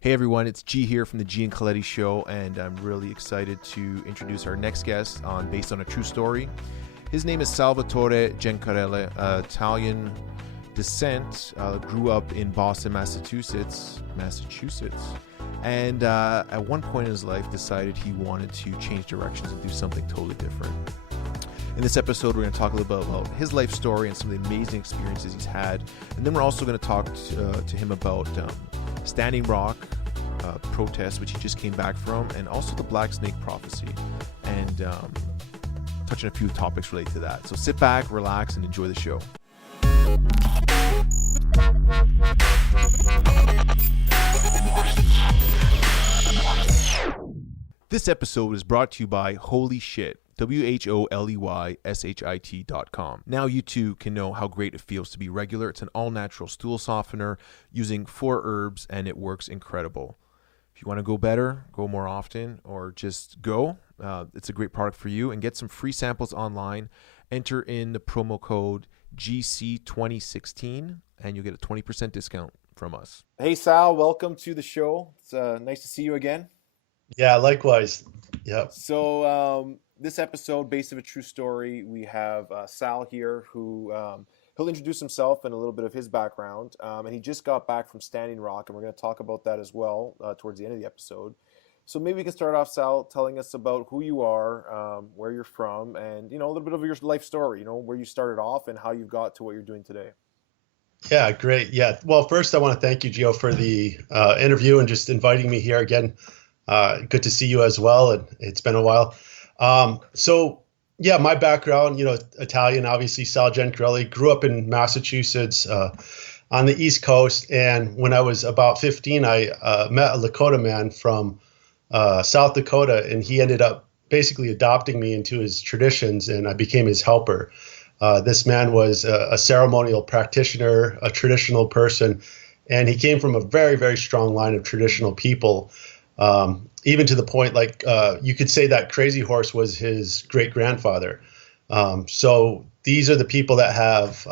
Hey everyone, it's G here from the G and Coletti Show, and I'm really excited to introduce our next guest based on a true story. His name is Salvatore Gencarelle, Italian descent, grew up in Boston, Massachusetts, and at one point in his life decided he wanted to change directions and do something totally different. In this episode, we're going to talk a little bit about his life story and some of the amazing experiences he's had, and then we're also going to talk to him about Standing Rock protest, which he just came back from, and also the Black Snake Prophecy, and touching a few topics related to that. So sit back, relax, and enjoy the show. This episode is brought to you by Holy Shit, WHOLEYSHIT.com. Now you too can know how great it feels to be regular. It's an all-natural stool softener using 4 herbs, and it works incredible. If you want to go better, go more often, or just go, it's a great product for you. And get some free samples online. Enter in the promo code GC2016, and you'll get a 20% discount from us. Hey, Sal, welcome to the show. It's nice to see you again. Yeah, likewise. Yep. So this episode, based on a true story, we have Sal here, who he'll introduce himself and a little bit of his background. And he just got back from Standing Rock, and we're going to talk about that as well towards the end of the episode. So maybe we can start off, Sal, telling us about who you are, where you're from, and a little bit of your life story. Where you started off and how you got to what you're doing today. Yeah, great. Yeah. Well, first, I want to thank you, Gio, for the interview and just inviting me here again. Good to see you as well, and it's been a while. So, yeah, my background, Italian, obviously, Sal Gencarelle, grew up in Massachusetts on the East Coast. And when I was about 15, I met a Lakota man from South Dakota, and he ended up basically adopting me into his traditions, and I became his helper. This man was a ceremonial practitioner, a traditional person, and he came from a very, very strong line of traditional people. Even to the point, you could say that Crazy Horse was his great grandfather. So these are the people that have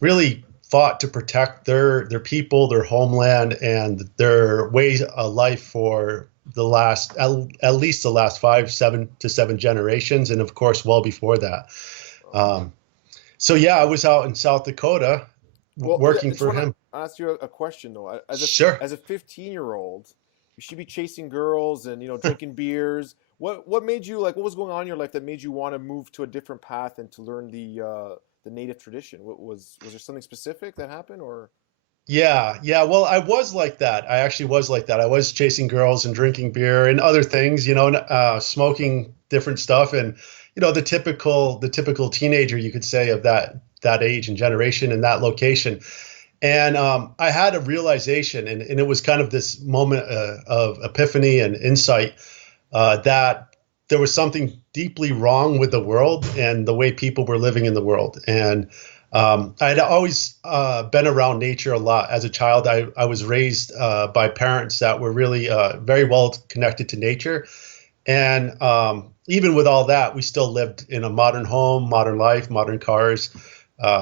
really fought to protect their people, their homeland, and their ways of life for the last, at least the last 7 generations. And of course, well before that. So yeah, I was out in South Dakota working for him. I'll ask you a question though. Sure. As a 15-year-old, you should be chasing girls and drinking beers. What made you what was going on in your life that made you want to move to a different path and to learn the native tradition? Was there something specific that happened, or? Yeah. Well, I was like that. I actually was like that. I was chasing girls and drinking beer and other things, smoking different stuff, and the typical teenager, you could say, of that age and generation and that location. And I had a realization, and it was kind of this moment of epiphany and insight that there was something deeply wrong with the world and the way people were living in the world. And I had always been around nature a lot. As a child, I was raised by parents that were really very well connected to nature. And even with all that, we still lived in a modern home, modern life, modern cars,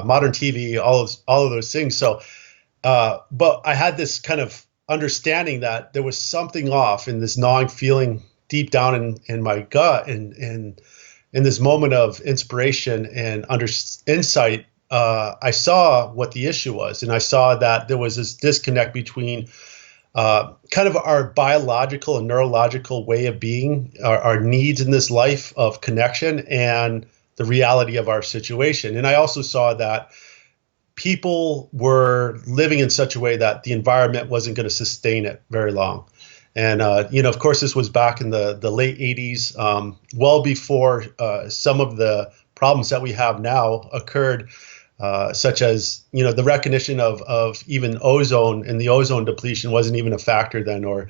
modern TV, all of those things. So, but I had this kind of understanding that there was something off, in this gnawing feeling deep down in my gut, and in this moment of inspiration and insight, I saw what the issue was, and I saw that there was this disconnect between kind of our biological and neurological way of being, our needs in this life of connection, and the reality of our situation. And I also saw that people were living in such a way that the environment wasn't going to sustain it very long. And, of course, this was back in the late 80s, well before some of the problems that we have now occurred, such as, the recognition of even ozone, and the ozone depletion wasn't even a factor then, or,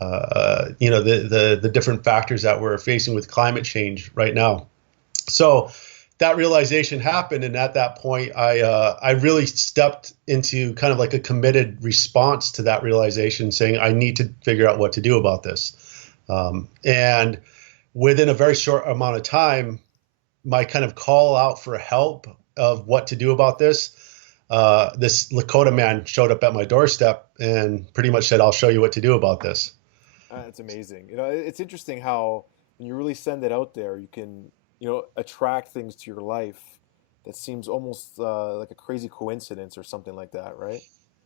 the different factors that we're facing with climate change right now. So that realization happened, and at that point, I really stepped into kind of like a committed response to that realization, saying I need to figure out what to do about this. And within a very short amount of time, my kind of call out for help of what to do about this this Lakota man showed up at my doorstep and pretty much said, "I'll show you what to do about this." It's amazing. It's interesting how when you really send it out there, you can, attract things to your life that seems almost like a crazy coincidence or something like that, right?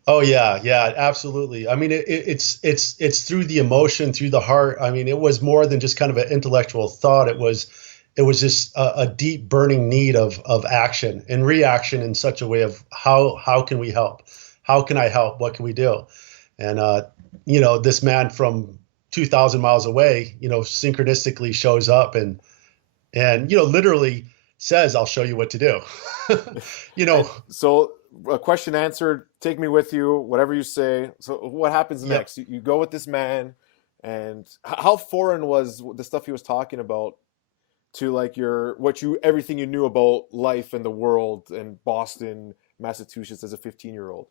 Oh yeah, yeah, absolutely. I mean, it's through the emotion, through the heart. I mean, it was more than just kind of an intellectual thought. It was just a deep burning need of action and reaction in such a way of how can we help? How can I help? What can we do? And this man from 2,000 miles away, synchronistically shows up and literally says, "I'll show you what to do." you know, And so, a question answered. Take me with you, whatever you say. So, what happens yep. next? You go with this man, and how foreign was the stuff he was talking about to like everything you knew about life and the world and Boston, Massachusetts as a 15-year-old?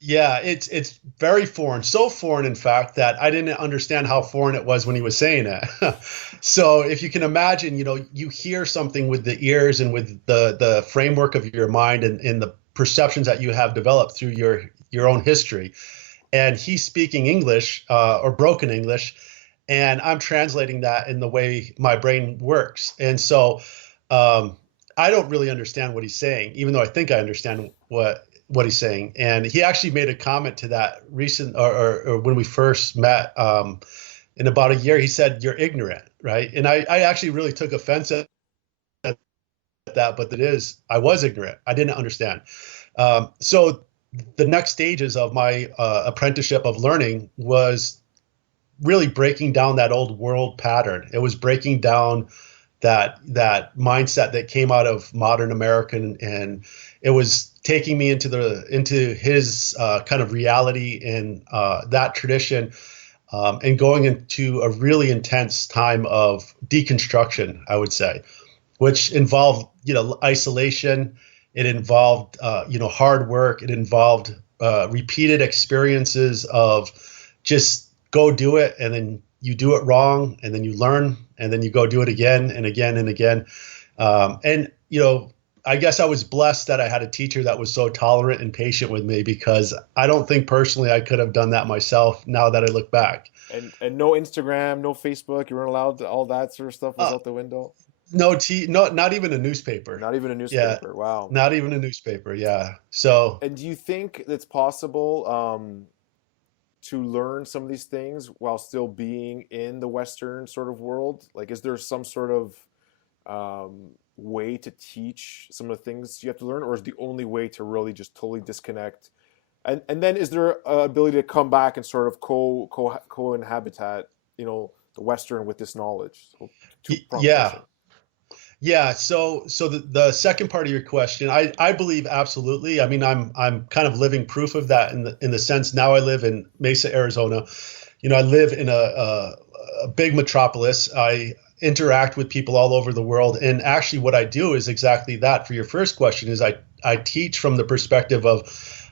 Yeah, it's very foreign. So foreign, in fact, that I didn't understand how foreign it was when he was saying it. So if you can imagine, you hear something with the ears and with the framework of your mind and the perceptions that you have developed through your own history. And he's speaking English or broken English, and I'm translating that in the way my brain works. And so I don't really understand what he's saying, even though I think I understand what he's saying. And he actually made a comment to that recent or when we first met in about a year. He said, "You're ignorant," right? And I actually really took offense at that, but I was ignorant. I didn't understand. So the next stages of my apprenticeship of learning was really breaking down that old world pattern. It was breaking down that mindset that came out of modern American, and it was taking me into his kind of reality and that tradition, and going into a really intense time of deconstruction, I would say, which involved isolation. It involved hard work. It involved repeated experiences of just go do it, and then you do it wrong, and then you learn, and then you go do it again and again and again. And I guess I was blessed that I had a teacher that was so tolerant and patient with me, because I don't think personally I could have done that myself now that I look back. And no Instagram, no Facebook. You weren't allowed to, all that sort of stuff was Uh, out the window. no, not even a newspaper. Not even a Yeah, newspaper. Wow. not even a newspaper. Yeah. And, So and do you think it's possible to learn some of these things while still being in the Western sort of world? Like, is there some sort of way to teach some of the things you have to learn, or is the only way to really just totally disconnect? And then is there a ability to come back and sort of co-inhabitat, the Western with this knowledge? So, two-pronged yeah. question. Yeah, so the second part of your question, I believe absolutely. I mean, I'm kind of living proof of that in the sense now I live in Mesa, Arizona. I live in a big metropolis. I interact with people all over the world, and actually what I do is exactly that. For your first question, is I teach from the perspective of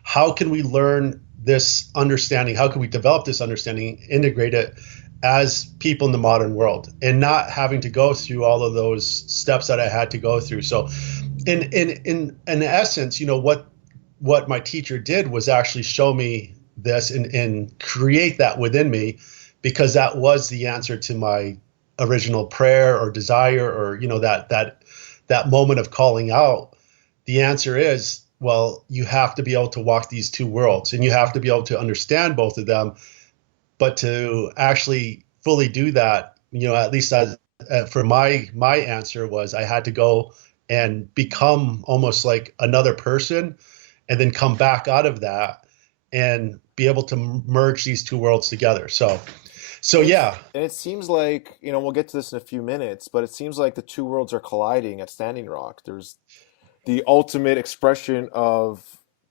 how can we learn this understanding? How can we develop this understanding, integrate it as people in the modern world, and not having to go through all of those steps that I had to go through. So in essence, what my teacher did was actually show me this and create that within me, because that was the answer to my original prayer or desire, or that moment of calling out. The answer is, well, you have to be able to walk these two worlds, and you have to be able to understand both of them. But to actually fully do that, at least for my answer was I had to go and become almost like another person, and then come back out of that and be able to merge these two worlds together. So And yeah. it seems like, we'll get to this in a few minutes, but it seems like the two worlds are colliding at Standing Rock. There's the ultimate expression of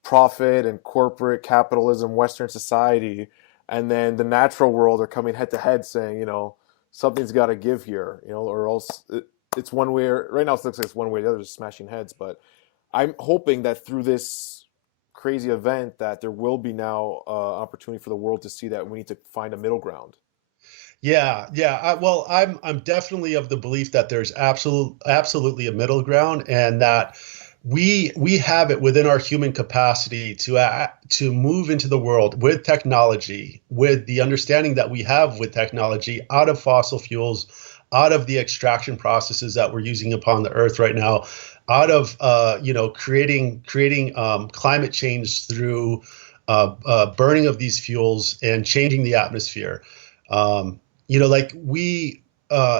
profit and corporate capitalism, Western society, and then the natural world are coming head to head, saying, something's got to give here, or else it's one way. Right now, it looks like it's one way or the other, just smashing heads. But I'm hoping that through this crazy event, that there will be now opportunity for the world to see that we need to find a middle ground. Yeah, yeah. Well, I'm definitely of the belief that there's absolutely a middle ground, and that we have it within our human capacity to move into the world with technology, with the understanding that we have with technology, out of fossil fuels, out of the extraction processes that we're using upon the earth right now, out of creating climate change through burning of these fuels and changing the atmosphere. Like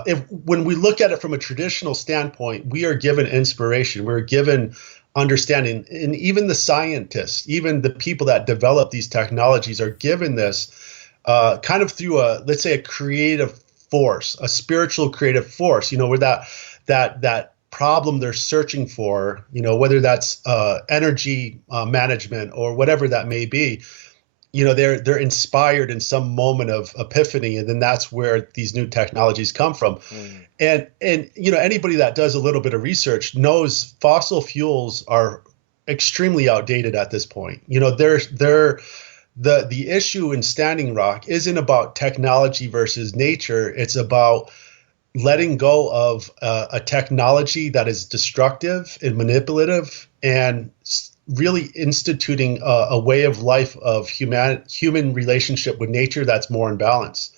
if when we look at it from a traditional standpoint, we are given inspiration, we're given understanding, and even the scientists, even the people that develop these technologies are given this kind of through let's say a creative force, a spiritual creative force, where that problem they're searching for, whether that's energy management or whatever that may be, they're inspired in some moment of epiphany, and then that's where these new technologies come from. And anybody that does a little bit of research knows fossil fuels are extremely outdated at this point. The issue in Standing Rock isn't about technology versus nature. It's about letting go of a technology that is destructive and manipulative, and really instituting a way of life of human relationship with nature that's more in balance.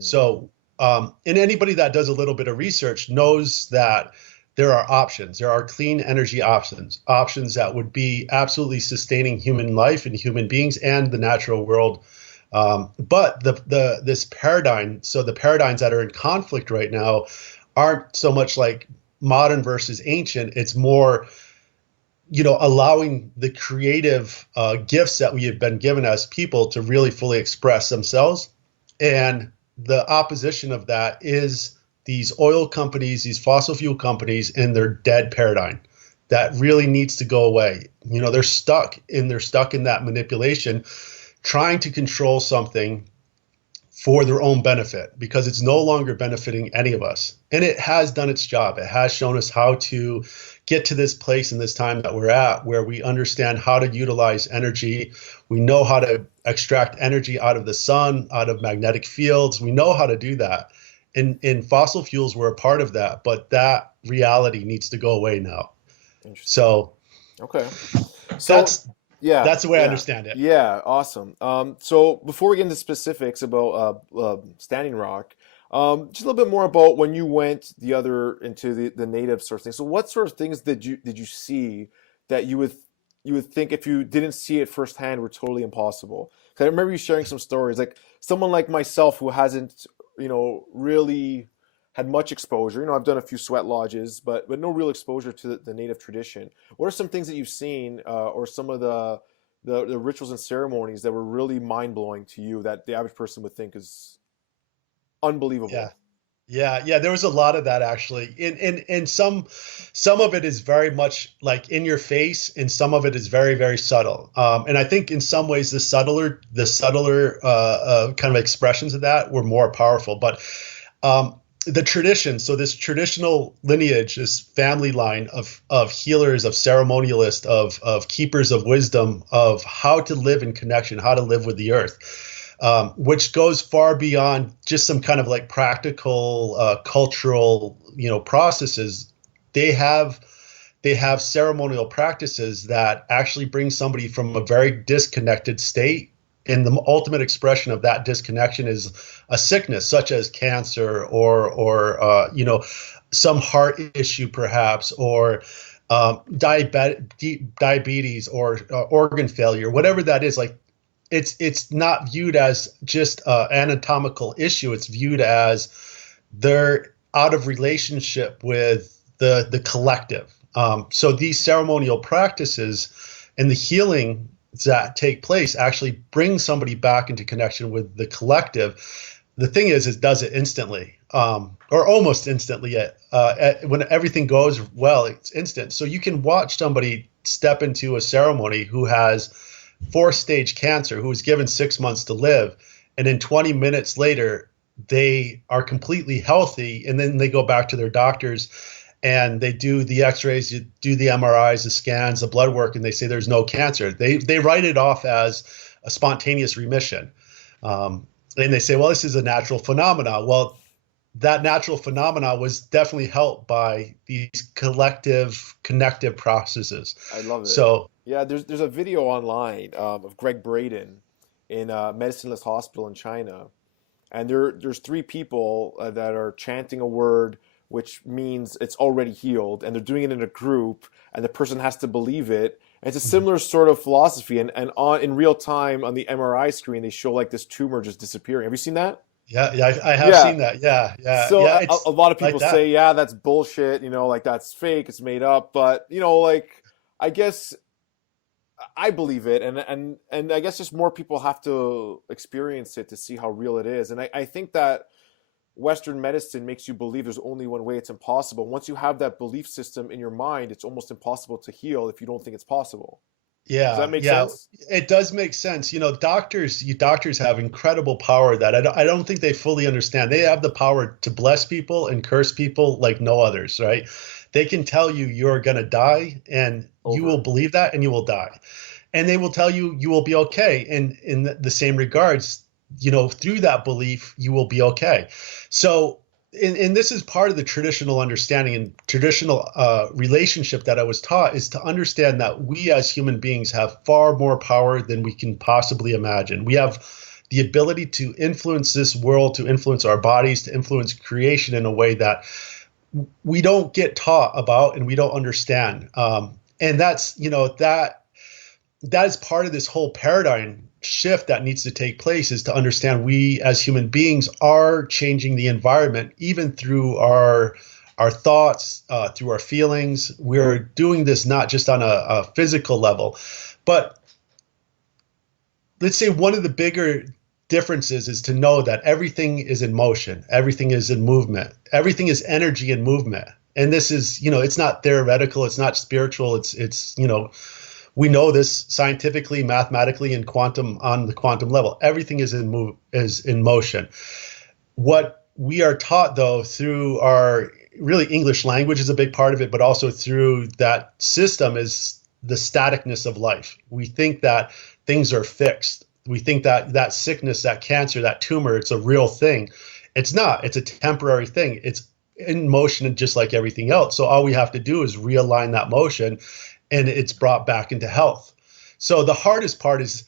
So, and anybody that does a little bit of research knows that there are options. There are clean energy options that would be absolutely sustaining human life and human beings and the natural world. But this paradigm, so the paradigms that are in conflict right now aren't so much like modern versus ancient. It's more, allowing the creative gifts that we have been given as people to really fully express themselves. And the opposition of that is these oil companies, these fossil fuel companies, in their dead paradigm that really needs to go away. They're stuck in that manipulation, trying to control something for their own benefit, because it's no longer benefiting any of us. And it has done its job. It has shown us how to get to this place in this time that we're at, where we understand how to utilize energy. We know how to extract energy out of the sun, out of magnetic fields. We know how to do that. And fossil fuels were a part of that, but that reality needs to go away now. So, okay. So that's the way I understand it. Yeah, awesome. So before we get into specifics about Standing Rock, just a little bit more about when you went into the native sort of thing. So what sort of things did you see that you would think, if you didn't see it firsthand, were totally impossible? Because I remember you sharing some stories, like someone like myself who hasn't really had much exposure. I've done a few sweat lodges, but no real exposure to the native tradition. What are some things that you've seen, or some of the rituals and ceremonies that were really mind blowing to you that the average person would think is unbelievable? Yeah. There was a lot of that, actually. And some of it is very much like in your face, and some of it is very, very subtle. And I think in some ways the subtler kind of expressions of that were more powerful. But the tradition, so this traditional lineage, this family line of healers, of ceremonialists, of keepers of wisdom, of how to live in connection, how to live with the earth, which goes far beyond just some kind of like practical cultural processes. They have ceremonial practices that actually bring somebody from a very disconnected state, and the ultimate expression of that disconnection is a sickness such as cancer or some heart issue perhaps, or diabetes or organ failure, whatever that is. Like it's not viewed as just an anatomical issue. It's viewed as they're out of relationship with the collective. So these ceremonial practices and the healing that take place actually bring somebody back into connection with the collective. The thing is, it does it instantly, or almost instantly. When everything goes well, it's instant. So you can watch somebody step into a ceremony who has 4th-stage cancer, who was given 6 months to live, and then 20 minutes later, they are completely healthy, and then they go back to their doctors and they do the x-rays, you do the MRIs, the scans, the blood work, and they say there's no cancer. They write it off as a spontaneous remission. And they say, well, this is a natural phenomena. Well, that natural phenomena was definitely helped by these collective connective processes. I love it. So Yeah, there's a video online of Greg Braden in a medicineless hospital in China, and there's three people that are chanting a word which means it's already healed, and they're doing it in a group, and the person has to believe it. And it's a similar sort of philosophy, and on in real time on the MRI screen they show like this tumor just disappearing. Have you seen that? yeah, yeah, I have Yeah. seen that. Yeah, yeah, So yeah. a It's lot of like people that. say, yeah, that's bullshit, like that's fake, it's made up, but like I guess I believe it, and I guess just more people have to experience it to see how real it is. And I think that Western medicine makes you believe there's only one way, it's impossible. Once you have that belief system in your mind, it's almost impossible to heal if you don't think it's possible. Does that Yeah, make yeah, sense? it does make sense. Doctors have incredible power that I don't think they fully understand. They have the power to bless people and curse people like no others, right? They can tell you you're going to die and you will Over. believe that and you will die. And they will tell you you will be okay. And in the same regards, through that belief, you will be okay. So, and this is part of the traditional understanding and traditional relationship that I was taught is to understand that we as human beings have far more power than we can possibly imagine. We have the ability to influence this world, to influence our bodies, to influence creation in a way that we don't get taught about and we don't understand. And that is part of this whole paradigm shift that needs to take place, is to understand we as human beings are changing the environment even through our thoughts, through our feelings. We're doing this not just on a physical level, but let's say one of the bigger differences is to know that everything is in motion, everything is in movement, everything is energy and movement. And this is, it's not theoretical, it's not spiritual, it's we know this scientifically, mathematically, and on the quantum level. Everything is in motion. What we are taught, though, through our really English language is a big part of it, but also through that system is the staticness of life. We think that things are fixed. We think that that sickness, that cancer, that tumor, it's a real thing. It's not. It's a temporary thing. It's in motion just like everything else. So all we have to do is realign that motion and it's brought back into health. So the hardest part is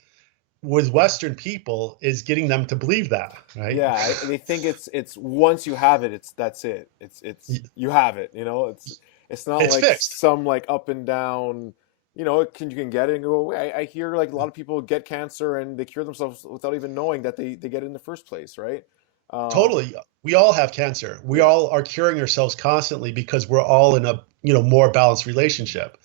with Western people is getting them to believe that, right? Yeah, they think it's once you have it, that's it. It's you have it. It's not It's like fixed. some like up and down. You can get it and go away. I hear like a lot of people get cancer and they cure themselves without even knowing that they get it in the first place, right? Um, Totally. We all have cancer. We yeah. all are curing ourselves constantly because we're all in a, more balanced relationship.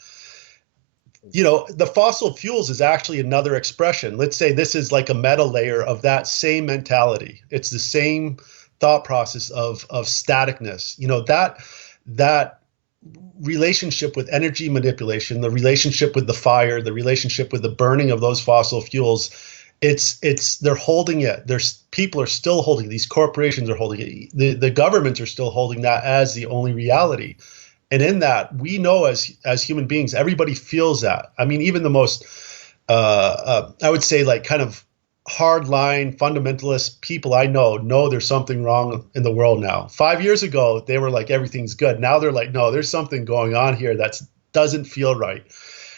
The fossil fuels is actually another expression. Let's say this is like a meta layer of that same mentality. It's the same thought process of staticness. That relationship with energy manipulation, the relationship with the fire, the relationship with the burning of those fossil fuels. They're holding it. There's people are still holding it. These corporations are holding it. The governments are still holding that as the only reality. And in that, we know as human beings, everybody feels that. I mean, even the most, I would say, like kind of hardline fundamentalist people I know there's something wrong in the world now. 5 years ago, they were like, everything's good. Now they're like, no, there's something going on here that doesn't feel right.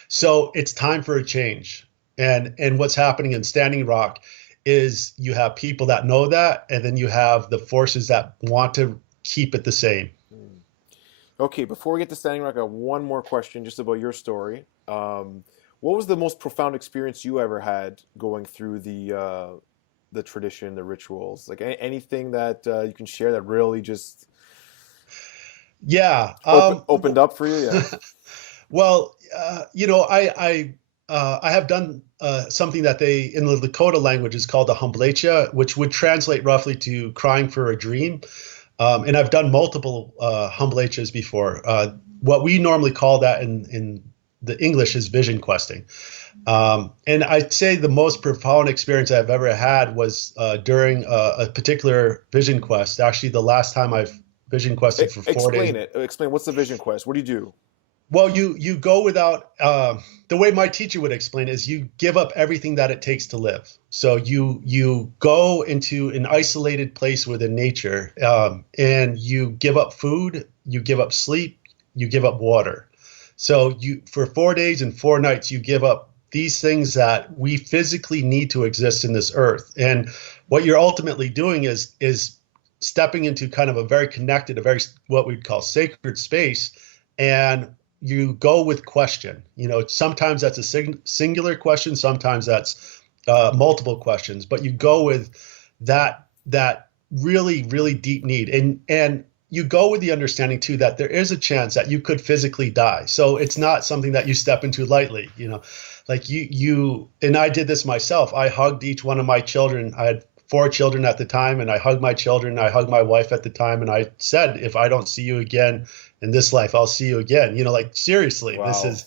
So it's time for a change. And what's happening in Standing Rock is you have people that know that, and then you have the forces that want to keep it the same. Hmm. Okay, before we get to Standing Rock, I have one more question just about your story. What was the most profound experience you ever had going through the tradition, the rituals? Like anything that you can share that really just Yeah. opened up for you? Yeah. Well, I have done something that they in the Lakota language is called a humblecha, which would translate roughly to crying for a dream. And I've done multiple humblechas before. What we normally call that in the English is vision questing. And I'd say the most profound experience I've ever had was during a particular vision quest. Actually, the last time I've vision quested for 4 days. Explain it. Explain what's the vision quest? What do you do? Well, you go without the way my teacher would explain is you give up everything that it takes to live. So you go into an isolated place within nature, and you give up food, you give up sleep, you give up water. So you for 4 days and 4 nights you give up these things that we physically need to exist in this earth. And what you're ultimately doing is stepping into kind of a very connected, a very what we'd call sacred space, and you go with question. Sometimes that's a singular question, sometimes that's multiple questions, but you go with that really, really deep need, and you go with the understanding too that there is a chance that you could physically die. So it's not something that you step into lightly. Like you and I did this myself. I hugged each one of my children. I had 4 children at the time, and I hugged my children. I hugged my wife at the time, and I said, if I don't see you again in this life, I'll see you again. Like seriously, this Wow. is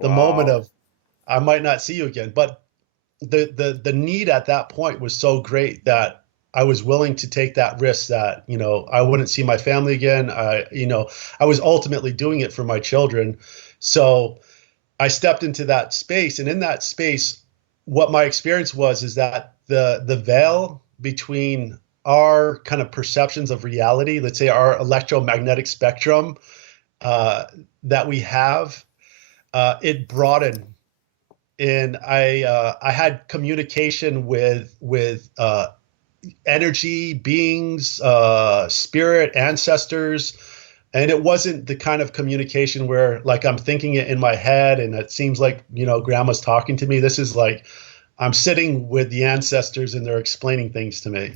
the moment Wow. of I might not see you again. But the need at that point was so great that I was willing to take that risk that, I wouldn't see my family again. I was ultimately doing it for my children. So I stepped into that space, and in that space, what my experience was is that the veil between our kind of perceptions of reality, let's say our electromagnetic spectrum uh, that we have, it broadened, and I had communication with energy beings, spirit ancestors. And it wasn't the kind of communication where like I'm thinking it in my head and it seems like, grandma's talking to me. This is like I'm sitting with the ancestors and they're explaining things to me.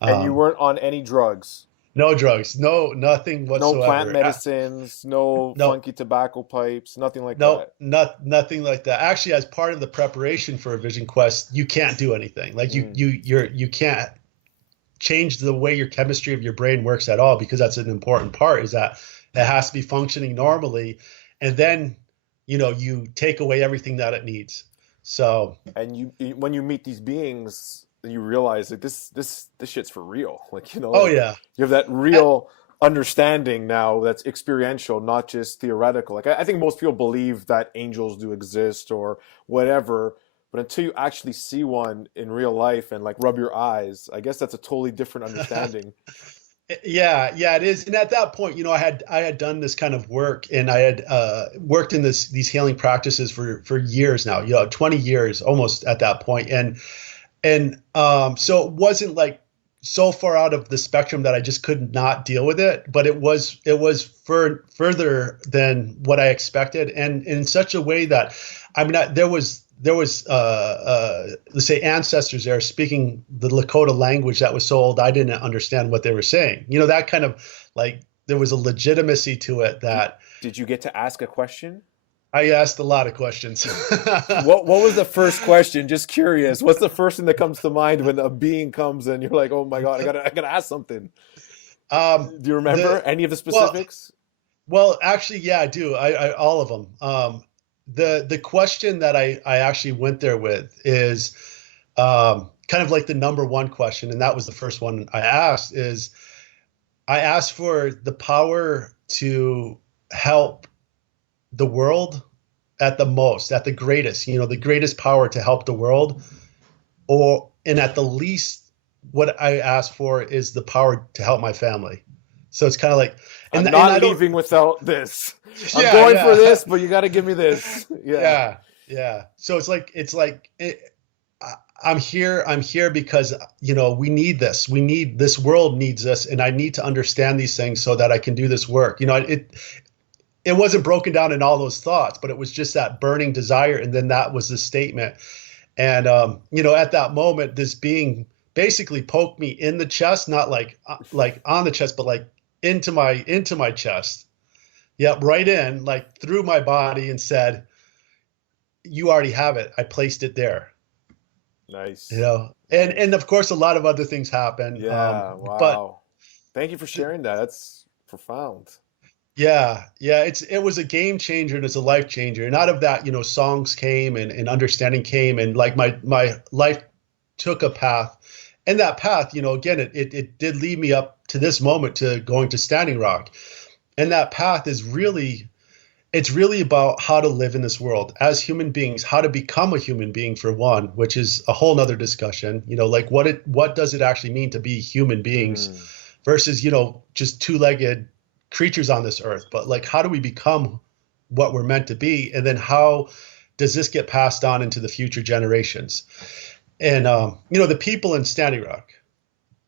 And you Um, weren't on any drugs? no drugs, no, nothing No plant whatsoever. medicines, no No, funky tobacco pipes, nothing like no, that. nothing like that. Actually, as part of the preparation for a vision quest, you can't do anything. Like Mm. you can't change the way your chemistry of your brain works at all, because that's an important part, is that it has to be functioning normally, and then you take away everything that it needs. So And when you meet these beings, you realize that this shit's for real. Like, oh like yeah. you have that Eh, real understanding now that's experiential, not just theoretical. Like I think most people believe that angels do exist or whatever, but until you actually see one in real life and like rub your eyes, I guess that's a totally different understanding. yeah, it is. And at that point, I had done this kind of work, and I had worked in these healing practices for years now, 20 years almost at that point. And so it wasn't like so far out of the spectrum that I just could not deal with it, but it was further than what I expected, and in such a way that, I mean, there was let's say ancestors there speaking the Lakota language that was so old I didn't understand what they were saying. That kind of, like, there was a legitimacy to it Did, that did you get to ask a question? I asked a lot of questions. What was the first question? Just curious. What's the first thing that comes to mind when a being comes and you're like, oh my God, I gotta ask something. um, Do you remember the any of the well, specifics? Well, actually, yeah, I do. I all of them. The question that I actually went there with is kind of like the number one question, and that was the first one I asked. Is I asked for the power to help the world at the most, at the greatest, the greatest power to help the world, and at the least, what I asked for is the power to help my family. So it's kind of like, and I'm and not I don't, leaving without this. I'm yeah, going for yeah. this, but you got to give me this. Yeah. Yeah, yeah. So I'm here. I'm here because we need this. We need this world needs this, and I need to understand these things so that I can do this work. It wasn't broken down in all those thoughts, but it was just that burning desire, and then that was the statement. And at that moment, this being basically poked me in the chest, not like on the chest, but like into my chest. Yep, right in, like through my body, and said, you already have it. I placed it there. Nice. And Nice. of course, a lot of other things happen. Yeah. But Wow. Thank you for sharing that. That's profound. yeah, it was a game changer, and it's a life changer. And out of that, songs came, and understanding came, and like my life took a path. And that path, again, it did lead me up to this moment, to going to Standing Rock. And that path is really, it's really about how to live in this world as human beings, how to become a human being for one, which is a whole nother discussion. Like what does it actually mean to be human beings Mm. versus, just two-legged creatures on this earth. But like, how do we become what we're meant to be? And then how does this get passed on into the future generations? And, the people in Standing Rock,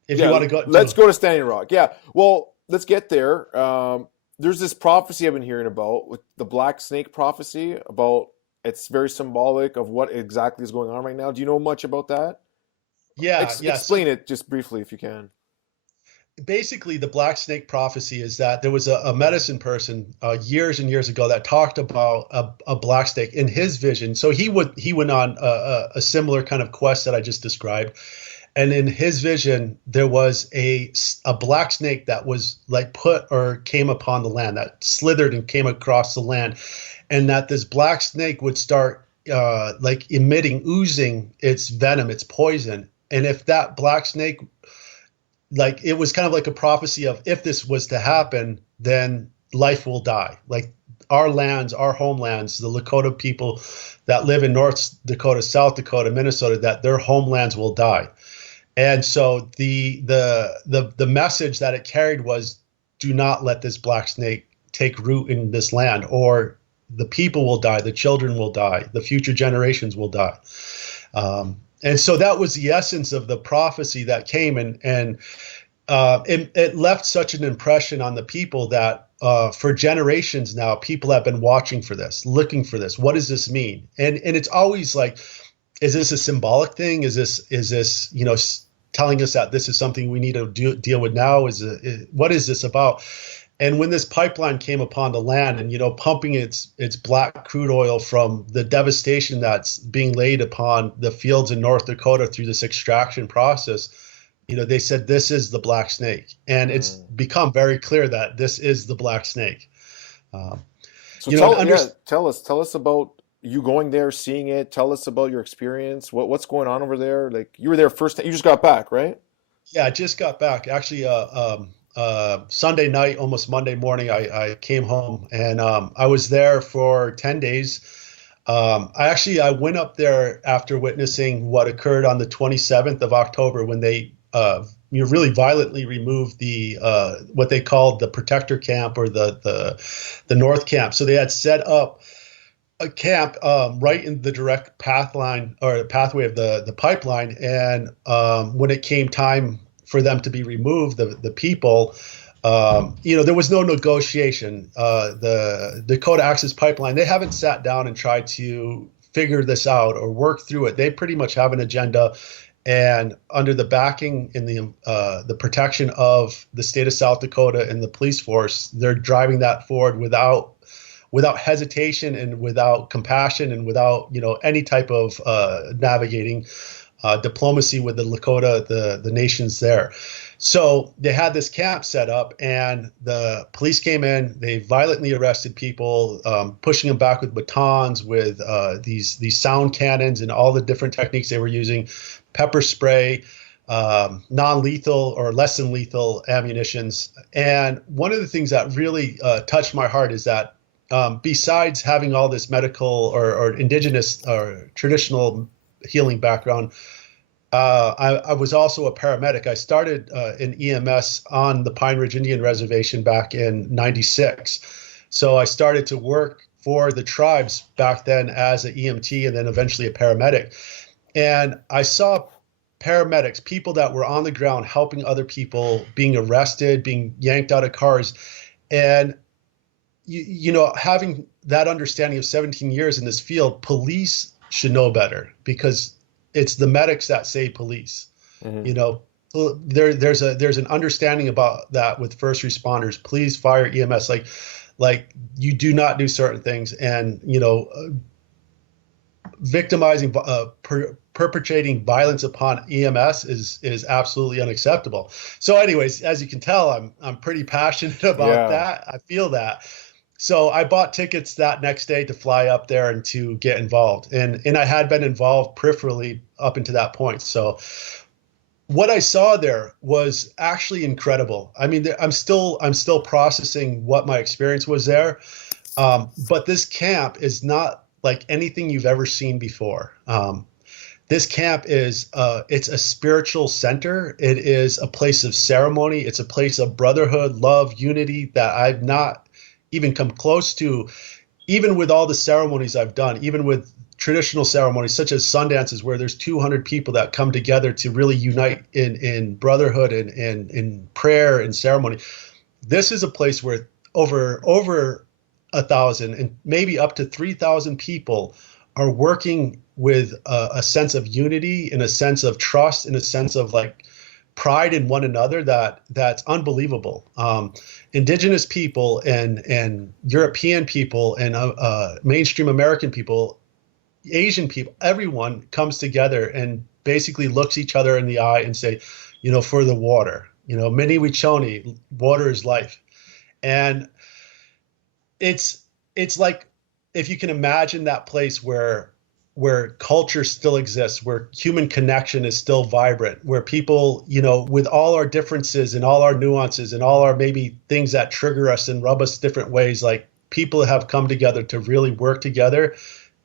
if you Yeah, want to go let's to, go to Standing Rock. Yeah, well, let's get there. There's this prophecy I've been hearing about with the Black Snake prophecy. About it's very symbolic of what exactly is going on right now. Do you know much about that? yeah, yeah. Explain So it just briefly if you can. basically the black snake prophecy is that there was a medicine person years and years ago that talked about a black snake in his vision. So he went on a similar kind of quest that I just described, and in his vision there was a black snake that was like put or came upon the land, that slithered and came across the land, and that this black snake would start like oozing its venom, its poison. And if that black snake, like, it was kind of like a prophecy of, if this was to happen, then life will die. Like, our lands, our homelands, the Lakota people that live in North Dakota, South Dakota, Minnesota, that their homelands will die. And so the message that it carried was, do not let this black snake take root in this land, or the people will die, the children will die, the future generations will die. And so that was the essence of the prophecy that came, and it left such an impression on the people that for generations now, people have been watching for this, looking for this. What does this mean? And it's always like, is this a symbolic thing? Is this telling us that this is something we need to deal with now? What is this about? And when this pipeline came upon the land, and pumping its black crude oil from the devastation that's being laid upon the fields in North Dakota through this extraction process, they said this is the black snake, and it's become very clear that this is the black snake. So tell us about you going there, seeing it. Tell us about your experience. What's going on over there? Like, you were there first time, you just got back, right? Yeah, I just got back. Actually, Sunday night, almost Monday morning, I came home, and I was there for 10 days. I went up there after witnessing what occurred on the 27th of October, when they really violently removed the what they called the protector camp, or the North Camp. So they had set up a camp right in the direct pathline, or pathway of the pipeline. And when it came time for them to be removed, the people, there was no negotiation. The Dakota Access Pipeline, they haven't sat down and tried to figure this out or work through it. They pretty much have an agenda, and under the backing and the protection of the state of South Dakota and the police force, they're driving that forward without hesitation, and without compassion, and without any type of navigating diplomacy with the Lakota, the nations there. So they had this camp set up, and the police came in. They violently arrested people, pushing them back with batons, with these sound cannons, and all the different techniques they were using, pepper spray, non-lethal or less than lethal ammunitions. And one of the things that really touched my heart is that besides having all this medical or indigenous or traditional healing background, I was also a paramedic. I started in EMS on the Pine Ridge Indian Reservation back in '96. So I started to work for the tribes back then as an EMT, and then eventually a paramedic. And I saw paramedics, people that were on the ground helping other people, being arrested, being yanked out of cars. And having that understanding of 17 years in this field, police should know better, because it's the medics that save police. Mm-hmm. There's an understanding about that with first responders, police, fire, EMS. Like you do not do certain things, and victimizing, perpetrating violence upon EMS is absolutely unacceptable. So, anyways, as you can tell, I'm pretty passionate about that. I feel that. So I bought tickets that next day to fly up there and to get involved. And I had been involved peripherally up until that point. So what I saw there was actually incredible. I mean, I'm still processing what my experience was there. But this camp is not like anything you've ever seen before. This camp is it's a spiritual center. It is a place of ceremony. It's a place of brotherhood, love, unity that I've not even come close to, even with all the ceremonies I've done, even with traditional ceremonies such as Sundances, where there's 200 people that come together to really unite in brotherhood and in prayer and ceremony. This is a place where over 1,000 and maybe up to 3,000 people are working with a sense of unity and a sense of trust and a sense of like pride in one another that's unbelievable. Indigenous people and European people and mainstream American people, Asian people, everyone comes together and basically looks each other in the eye and say, for the water, Mini Wichoni, water is life. And it's like, if you can imagine that place where culture still exists, where human connection is still vibrant, where people, with all our differences and all our nuances and all our maybe things that trigger us and rub us different ways, like people have come together to really work together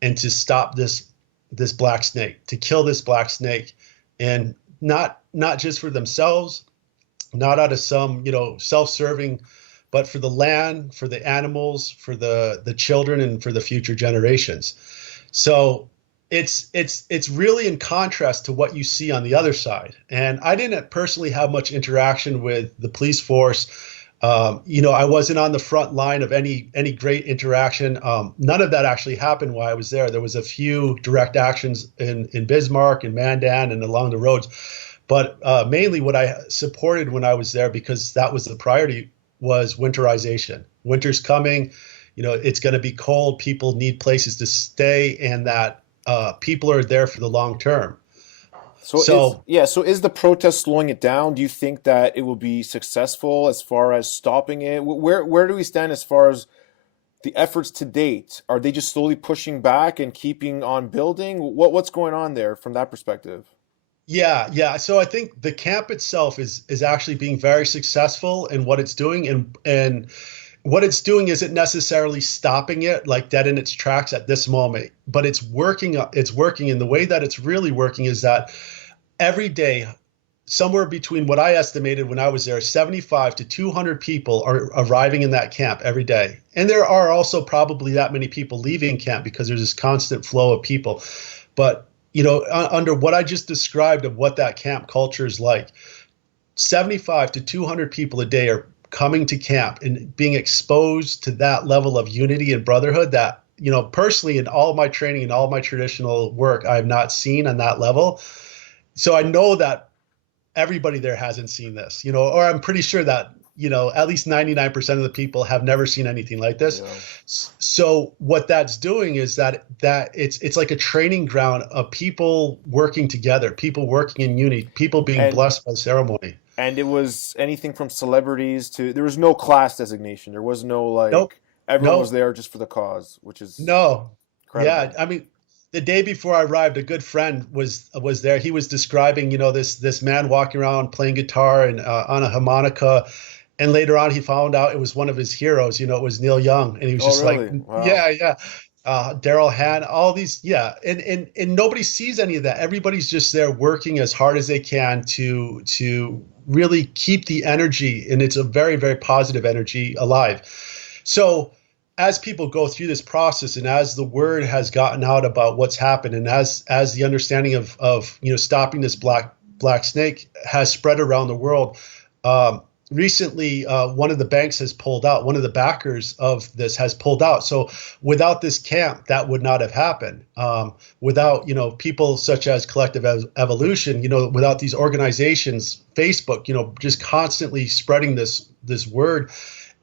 and to stop this black snake, to kill this black snake, and not just for themselves, not out of some, self-serving, but for the land, for the animals, for the children, and for the future generations. So it's really in contrast to what you see on the other side. And I didn't personally have much interaction with the police force. I wasn't on the front line of any great interaction. None of that actually happened while I was there. There was a few direct actions in Bismarck and Mandan and along the roads. But mainly what I supported when I was there, because that was the priority, was winterization. Winter's coming. It's going to be cold. People need places to stay, and that people are there for the long term. So is the protest slowing it down? Do you think that it will be successful as far as stopping it? Where do we stand as far as the efforts to date? Are they just slowly pushing back and keeping on building? What's going on there from that perspective? Yeah. So I think the camp itself is actually being very successful in what it's doing, and what it's doing isn't necessarily stopping it like dead in its tracks at this moment, but it's working. It's working, and the way that it's really working is that every day, somewhere between what I estimated when I was there, 75 to 200 people are arriving in that camp every day. And there are also probably that many people leaving camp because there's this constant flow of people. But, under what I just described of what that camp culture is like, 75 to 200 people a day are coming to camp and being exposed to that level of unity and brotherhood that, personally in all of my training and all of my traditional work, I have not seen on that level. So I know that everybody there hasn't seen this, or I'm pretty sure that, at least 99% of the people have never seen anything like this. Yeah. So what that's doing is that it's like a training ground of people working together, people working in unity, people being blessed by the ceremony. And it was anything from celebrities to, there was no class designation. There was no Nope. Everyone was there just for the cause, which is incredible. Yeah. I mean, the day before I arrived, a good friend was there. He was describing, this man walking around playing guitar and on a harmonica. And later on, he found out it was one of his heroes. It was Neil Young. And he was really? Wow. Yeah. Daryl Hannah, all these. Yeah. And nobody sees any of that. Everybody's just there working as hard as they can to really keep the energy. And it's a very, very positive energy alive. So as people go through this process, and as the word has gotten out about what's happened, and as the understanding of stopping this black snake has spread around the world, recently one of the banks has pulled out. One of the backers of this has pulled out. So without this camp, that would not have happened. Without people such as Collective Evolution, without these organizations, Facebook, just constantly spreading this word.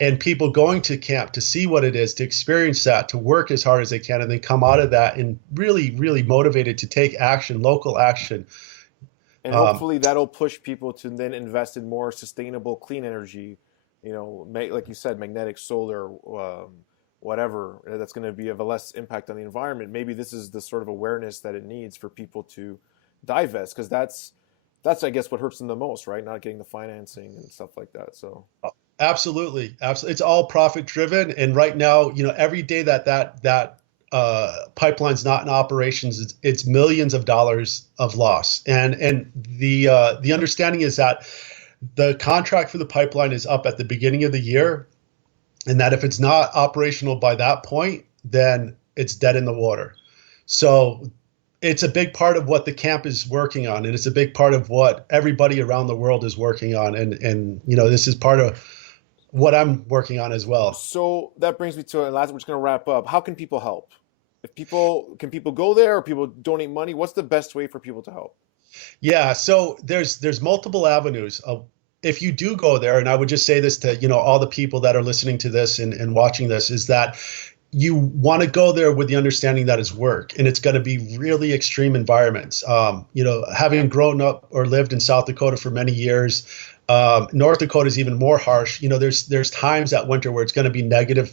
And people going to camp to see what it is, to experience that, to work as hard as they can, and then come out of that and really, really motivated to take action, local action. And hopefully that'll push people to then invest in more sustainable, clean energy, like you said, magnetic, solar, whatever, that's going to be of a less impact on the environment. Maybe this is the sort of awareness that it needs for people to divest, because that's I guess what hurts them the most, right? Not getting the financing and stuff like that. So Absolutely, absolutely. It's all profit driven, and right now, every day that pipeline's not in operations, it's millions of dollars of loss. And the understanding is that the contract for the pipeline is up at the beginning of the year, and that if it's not operational by that point, then it's dead in the water. So it's a big part of what the camp is working on, and it's a big part of what everybody around the world is working on. And this is part of what I'm working on as well. So that brings me to, and last, we're just going to wrap up. How can people help? Can people go there, or people donate money? What's the best way for people to help? Yeah, so there's multiple avenues. If you do go there, and I would just say this to all the people that are listening to this and watching this, is that you want to go there with the understanding that it's work, and it's going to be really extreme environments. Having grown up or lived in South Dakota for many years, North Dakota is even more harsh. There's times that winter where it's going to be -20,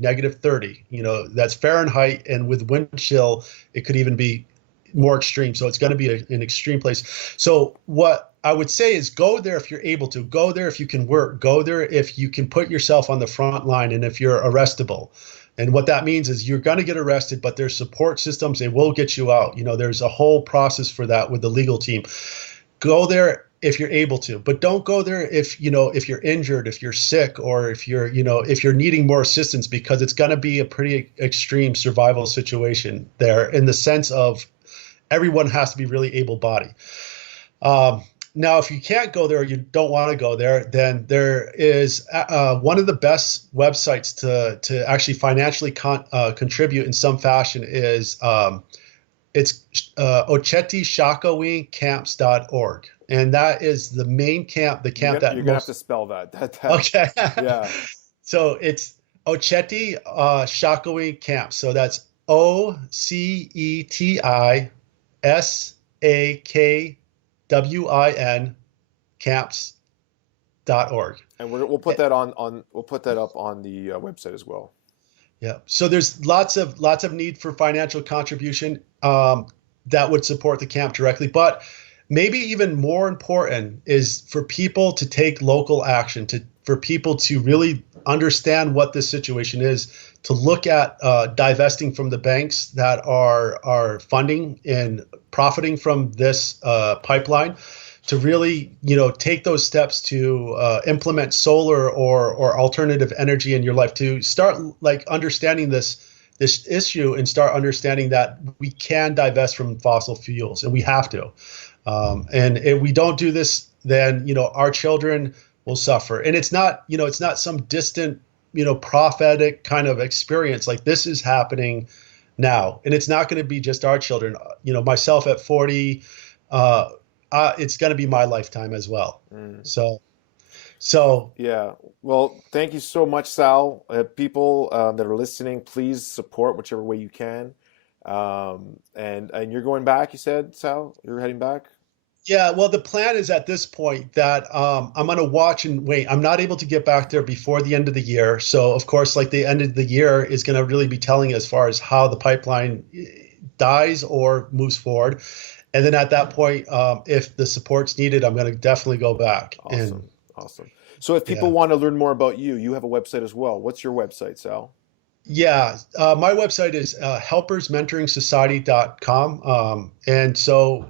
-30. That's Fahrenheit, and with wind chill, it could even be more extreme. So it's going to be an extreme place. So what I would say is go there if you're able to. Go there if you can work. Go there if you can put yourself on the front line, and if you're arrestable. And what that means is you're going to get arrested, but there's support systems. They will get you out. There's a whole process for that with the legal team. Go there if you're able to, but don't go there if you're injured, if you're sick, or if you're needing more assistance, because it's going to be a pretty extreme survival situation there, in the sense of everyone has to be really able-bodied. Now, if you can't go there, or you don't want to go there, then there is one of the best websites to actually financially contribute in some fashion is it's OchetyShakoweenCamps.org. And that is the main camp, the camp You're going to have to spell that. Okay. Yeah. So it's Ochety Shakoween Camps. So that's OCETISAKWIN camps.org. And we'll put that we'll put that up on the website as well. Yeah. So there's lots of need for financial contribution that would support the camp directly, but maybe even more important is for people to take local action, for people to really understand what this situation is, to look at divesting from the banks that are funding and profiting from this pipeline, to really take those steps to implement solar or alternative energy in your life, to start understanding this issue, and start understanding that we can divest from fossil fuels, and we have to. And if we don't do this, then our children will suffer. And it's not some distant prophetic kind of experience. Like, this is happening now, and it's not going to be just our children. Myself at 40, it's going to be my lifetime as well. So yeah. Well, thank you so much, Sal. People that are listening, please support whichever way you can. And you're going back, you said, Sal? You're heading back? Yeah, well, the plan is at this point that I'm going to watch and wait. I'm not able to get back there before the end of the year. So, of course, the end of the year is going to really be telling as far as how the pipeline dies or moves forward. And then at that point, if the support's needed, I'm going to definitely go back. Awesome. So if people want to learn more about you, you have a website as well. What's your website, Sal? Yeah, my website is helpersmentoringsociety.com. And so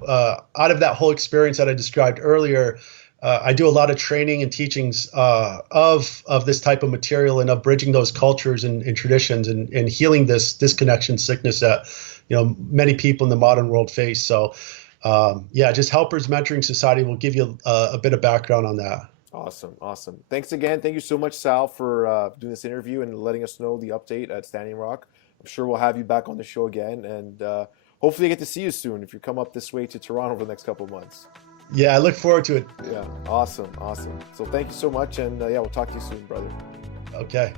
out of that whole experience that I described earlier, I do a lot of training and teachings of this type of material, and of bridging those cultures and traditions, and healing this disconnection sickness that many people in the modern world face. So just Helpers Mentoring Society will give you a bit of background on that. Awesome. Thanks again. Thank you so much, Sal, for doing this interview and letting us know the update at Standing Rock. I'm sure we'll have you back on the show again, and hopefully I get to see you soon if you come up this way to Toronto for the next couple of months. Yeah, I look forward to it. Yeah, awesome. So thank you so much, and we'll talk to you soon, brother. Okay.